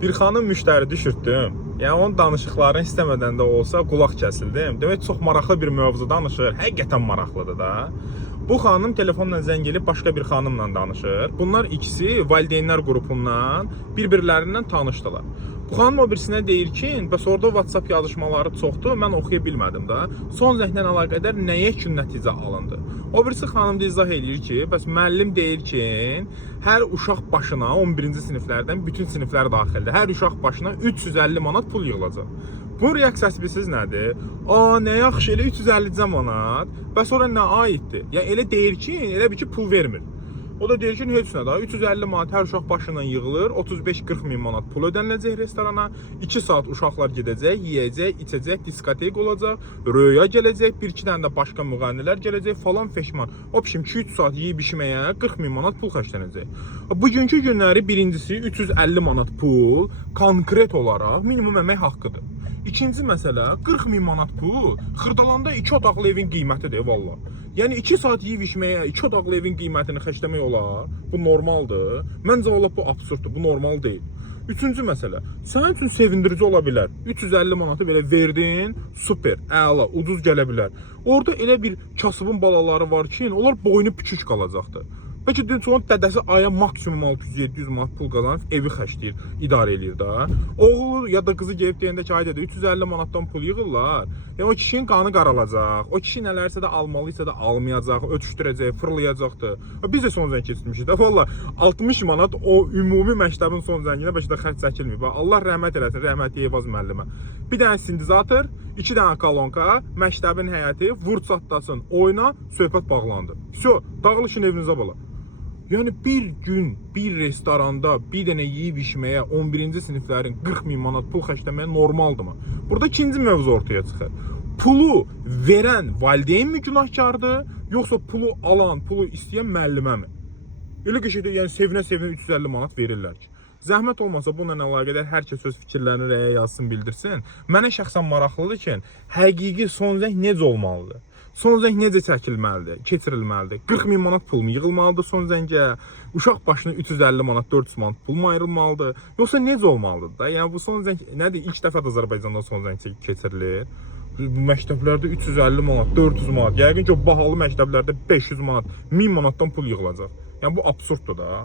Bir xanım müştəri düşürtdüm. Yəni onun danışıqlarını istəmədən də olsa qulaq kəsildim. Demək çox maraqlı bir mövzu danışır. Həqiqətən maraqlıdır da. Bu xanım telefonla zəng edib başqa bir xanımla danışır. Bunlar ikisi valideynlər qrupundan bir-birlərindən tanışdılar. Bu xanım o birisinə deyir ki, bəs orada WhatsApp yazışmaları çoxdur, mən oxuya bilmədim də. Son zənglə əlaqədar nəyə üçün nəticə alındı? O birisi xanım da izah edir ki, bəs müəllim deyir ki, hər uşaq başına 11-ci siniflərdən bütün siniflər daxildir. Hər uşaq başına 350 manat pul yığılacaq. Bu reaksiyası bilirsiniz nədir? Nə yaxşı, elə 350 manat. Bəs ora nə aiddir? Yəni elə deyir ki, elə bir ki pul vermir. O da deyir ki, heç nə da 350 manat hər uşaq başından yığılır, 35-40 min manat pul ödəniləcək restorana, 2 saat uşaqlar gedəcək, yeyəcək, içəcək, diskotek olacaq, röya gələcək, 1-2 dənə də başqa müğənnilər gələcək falan feşman. O biçim 2-3 saat yeyib içməyə 40 min manat pul xərclənəcək. Bugünkü günləri birincisi 350 manat pul konkret olaraq minimum əmək haqqıdır. İkinci məsələ 40 min manat pul Xırdalanda 2 otaqlı evin qiymətidir valla. Yəni 2 saat yeyib içməyə 2 otaqlı evin qiymətini xərcləmək olar. Bu normaldır. Məncə valla bu absurddur. Bu normal deyil. Üçüncü məsələ. Sənin üçün sevindirici ola bilər. 350 manatı belə verdin, super, əla, ucuz gələ bilər. Orada elə bir kasıbın balaları var ki, onlar boynu küçük qalacaqdır. Bəlkə onun dədəsi aya maksimum 600-700 manat pul qazanıb evi xərcləyir, idarə eləyir da. Oğlu ya da qızı gelib deyəndə ki, ay dədə 350 manatdan pul yığırlar. Yəni o kişinin qanı qaralacaq. O kişi nələrsə də almalıysa da almayacaq, ötüşdürəcək, fırlayacaqdır. Biz də son zəng keçirmişik də. Valla 60 manat o ümumi məktəbin son zənginə bəlkə də xərc çəkilməyib. Allah rəhmət eləsin, rəhmətli Eyvaz müəllimə. Bir dənə sindizator, 2 dənə kolonka, məktəbin həyəti, vur çatlasın, oyna, söhbət bağlandı. Всё, dağılışın evinizə bala. Yəni bir gün bir restoranda bir dənə yeyib içməyə 11-ci siniflərin 40 min manat pul xərcləməyə normaldırmı? Burada ikinci mövzu ortaya çıxır. Pulu verən valideyn mi günahkardır, yoxsa pulu alan, pulu istəyən müəllimə mi? Elə qəşəngdir, yəni sevinə-sevinə 350 manat verirlər ki. Zəhmət olmasa bununla əlaqədar hər kəs öz fikirlərini rəyə yazsın, bildirsin. Mənə şəxsən maraqlıdır ki, həqiqi son zəng necə olmalıdır? Son zəng necə çəkilməlidir, keçirilməlidir? 40 min manat pul mu yığılmalıdır son zəngə? Uşaq başına 350 manat, 400 manat pul mu ayrılmalıdır? Yoxsa necə olmalıdır da? Yəni bu son zəng nədir? İlk dəfə Azərbaycanda son zəng keçirilir. Məktəblərdə 350 manat, 400 manat, yəqin ki o bahalı məktəblərdə 500 manat, 1000 manatdan pul yığılacaq. Yəni bu absurddur da.